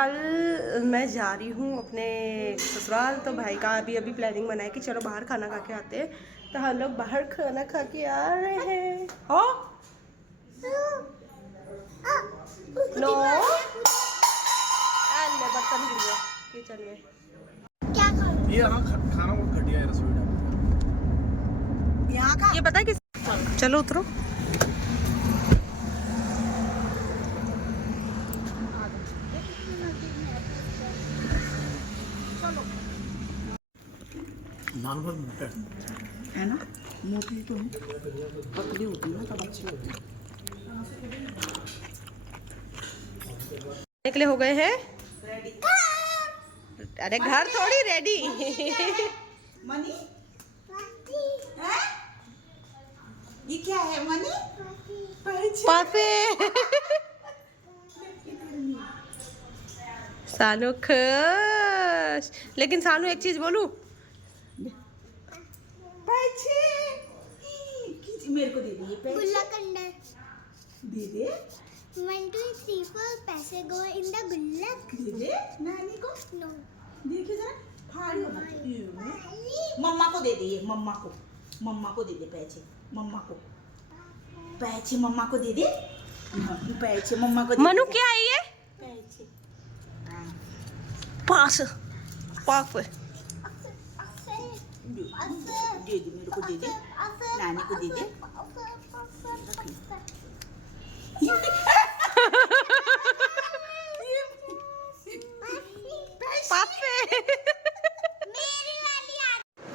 कल मैं जा रही हूँ अपने ससुराल, तो भाई का अभी प्लानिंग बनाए कि चलो बाहर खाना खा के आते हैं। तो हम लोग बाहर खाना खा के आ रहे हैं। हो नो बर्तन गिर गया किचन में। क्या खाना? ये खाना बहुत घटिया है रसोई यहाँ का। ये पता है किस? चलो उतरो। नान बहुत मोटा है ना, मोटी तो पतली होती है ना, तब अच्छी होती है। निकले हो गए हैं। अरे घर थोड़ी रेडी। मनी है? ये क्या है मनी? पापे सानू खुश। लेकिन सानू एक चीज बोलूं, मेरे को दे दे, ये दे दे। 1 2 3 4 पैसे गो इन द गुल्लक। दे दे नानी को। नो देखिए जरा, फाड़ी होना। मम्मा को दे दे, ये मम्मा को दे दे पैसे। मम्मा को पैसे, मम्मा को दे दे। पैसे मम्मा को दे दे। मनु क्या है ये? पैसे पास पाप दे दे, मेरे को दे दे, नानी को दे दे।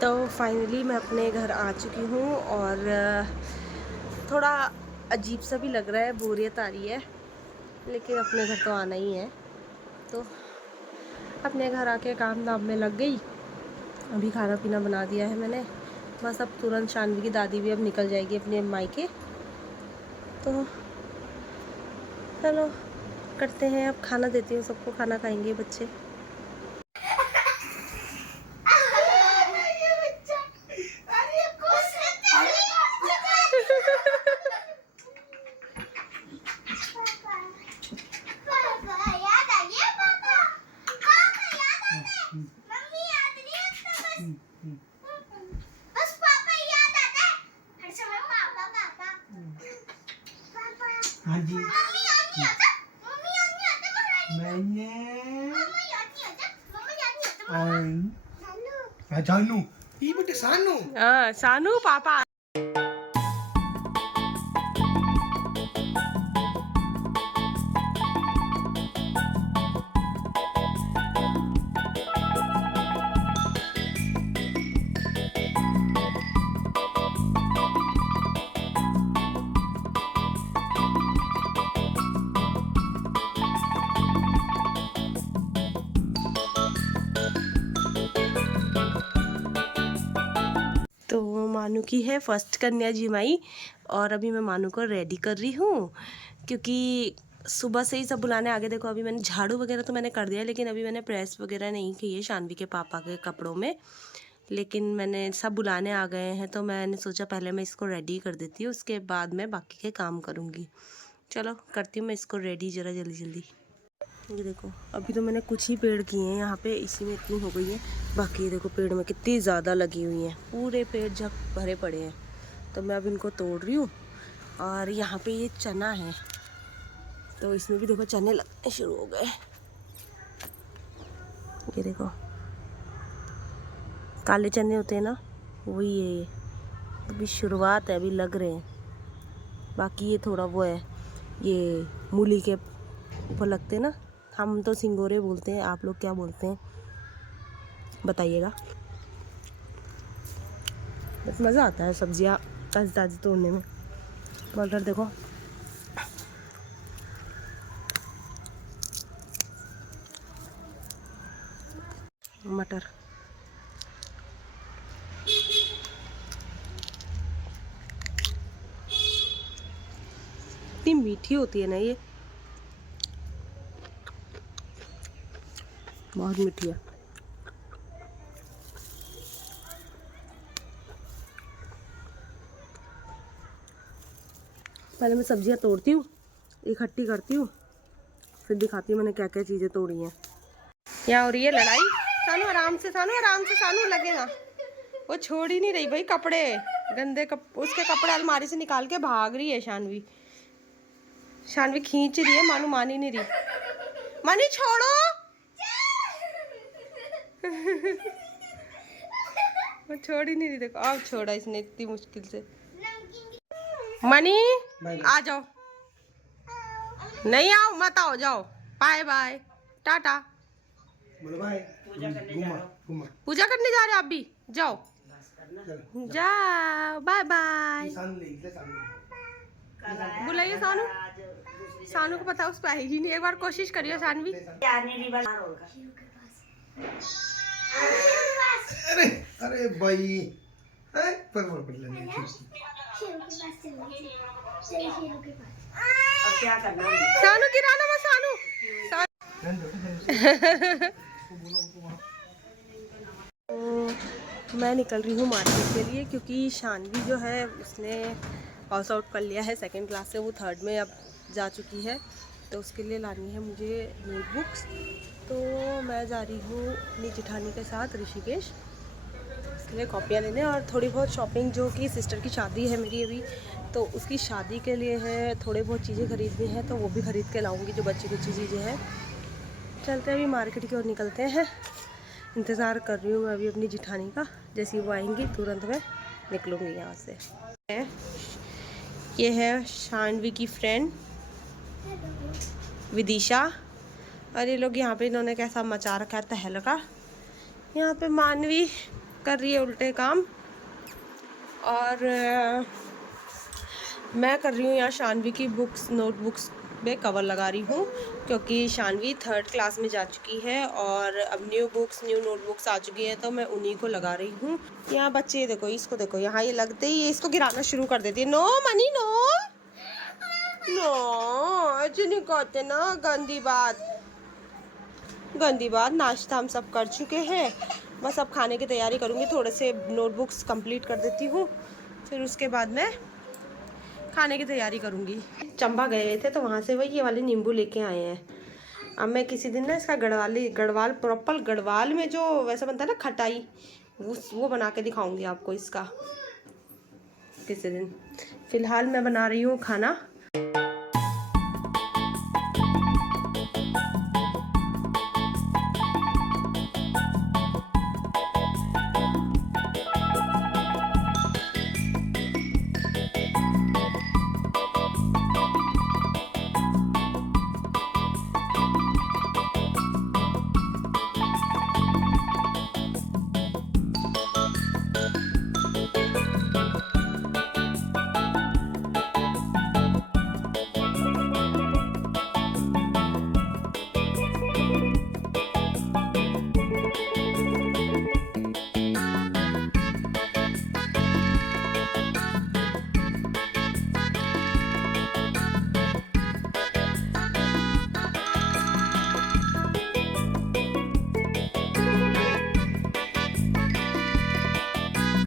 तो फाइनली मैं अपने घर आ चुकी हूँ और थोड़ा अजीब सा भी लग रहा है, बोरियत आ रही है, लेकिन अपने घर तो आना ही है। तो अपने घर आके काम धाम में लग गई। अभी खाना पीना बना दिया है मैंने, बस अब तुरंत शानवी की दादी भी अब निकल जाएगी अपने मायके। तो चलो करते हैं, अब खाना देती हूँ सबको, खाना खाएंगे बच्चे। हाँ जी मैंने जानू ये बेटे सानू। हाँ सानू पापा। तो मानू की है फर्स्ट कन्या जिमाई, और अभी मैं मानू को रेडी कर रही हूँ, क्योंकि सुबह से ही सब बुलाने आगे। देखो अभी मैंने झाड़ू वगैरह तो मैंने कर दिया, लेकिन अभी मैंने प्रेस वगैरह नहीं की है शानवी के पापा के कपड़ों में। लेकिन मैंने सब बुलाने आ गए हैं, तो मैंने सोचा पहले मैं इसको रेडी कर देती हूँ, उसके बाद मैं बाकी के काम करूँगी। चलो करती हूँ मैं इसको रेडी जरा जल्दी जल्दी। ये देखो अभी तो मैंने कुछ ही पेड़ किए हैं यहाँ पे, इसी में इतनी हो गई है। बाकी ये देखो पेड़ में कितनी ज़्यादा लगी हुई हैं, पूरे पेड़ झक भरे पड़े हैं। तो मैं अब इनको तोड़ रही हूँ। और यहाँ पे ये चना है, तो इसमें भी देखो चने लगने शुरू हो गए। ये देखो काले चने होते हैं ना, वही ये अभी शुरुआत है, अभी लग रहे हैं। बाकी ये थोड़ा वो है, ये मूली के ऊपर लगते हैं ना, हम तो सिंगोरे बोलते हैं, आप लोग क्या बोलते हैं बताइएगा। बस मज़ा आता है सब्जियाँ ताज़ी ताज़ी तोड़ने में। मटर देखो मटर इतनी मीठी होती है ना, ये बहुत मीठी है। पहले मैं सब्जियां तोड़ती हूँ, इकट्ठी करती हूँ, फिर दिखाती हूँ मैंने क्या क्या चीज़ें तोड़ी हैं। यहाँ हो रही है लड़ाई। सानू आराम से, सानू आराम से, सानू लगेगा। वो छोड़ ही नहीं रही भाई कपड़े, गंदे उसके कपड़े अलमारी से निकाल के भाग रही है शानवी। शानवी खींच रही है, मानू मान ही नहीं रही। मानी छोड़ो। वो छोड़ ही नहीं रही, देखो अब छोड़ा इसने इतनी मुश्किल से। मनी आ जाओ। नहीं आओ, मत आओ, जाओ। बाय बाय, टाटा। बोलो बाय। घुमा घुमा। पूजा करने जा रहे हो आप भी? जाओ जाओ, बाय बाय। बुलाइए सानू। सानू को पता है उस पर आएगी नहीं। एक बार कोशिश करियो सानवी। अरे अरे भाई, पर लेने सानू गिराना मत, सानू। तो मैं निकल रही हूँ मार्केट के लिए, क्योंकि शानवी जो है उसने पास आउट कर लिया है सेकंड क्लास से, वो थर्ड में अब जा चुकी है। तो उसके लिए लानी है मुझे नोटबुक्स। तो मैं जा रही हूँ अपनी जेठानी के साथ ऋषिकेश, इसके लिए कॉपियाँ लेने और थोड़ी बहुत शॉपिंग, जो कि सिस्टर की शादी है मेरी अभी, तो उसकी शादी के लिए है, थोड़े बहुत चीज़ें खरीदनी है, तो वो भी ख़रीद के लाऊंगी जो बच्ची कुची चीज़ें हैं। चलते हैं अभी मार्केट की ओर निकलते हैं। इंतज़ार कर रही हूँ मैं अभी अपनी जेठानी का, जैसे वो आएंगी तुरंत मैं निकलूँगी यहाँ से। ये है शानवी की फ्रेंड विदिशा, और ये लोग यहाँ पे इन्होंने कैसा मचा रखा है तहलका। यहाँ पे मानवी कर रही है उल्टे काम, और मैं कर रही हूँ यहाँ शानवी की बुक्स, नोटबुक्स पे कवर लगा रही हूँ, क्योंकि शानवी थर्ड क्लास में जा चुकी है और अब न्यू बुक्स, न्यू नोटबुक्स आ चुकी है, तो मैं उन्हीं को लगा रही हूँ। यहाँ बच्चे देखो, इसको देखो, यहाँ ये लगते ही ये इसको गिराना शुरू कर देती है। नो मनी नो नो, ऐसे नहीं कहते ना, गंदी बात, गंदी बात। नाश्ता हम सब कर चुके हैं, बस अब खाने की तैयारी करूँगी। थोड़े से नोटबुक्स कंप्लीट कर देती हूँ, फिर उसके बाद मैं खाने की तैयारी करूँगी। चंबा गए थे तो वहाँ से वही ये वाले नींबू लेके आए हैं। अब मैं किसी दिन ना इसका गढ़वाल प्रॉपर गढ़वाल में जो वैसा बनता है ना खटाई, वो बना के दिखाऊँगी आपको इसका किसी दिन। फ़िलहाल मैं बना रही हूँ खाना।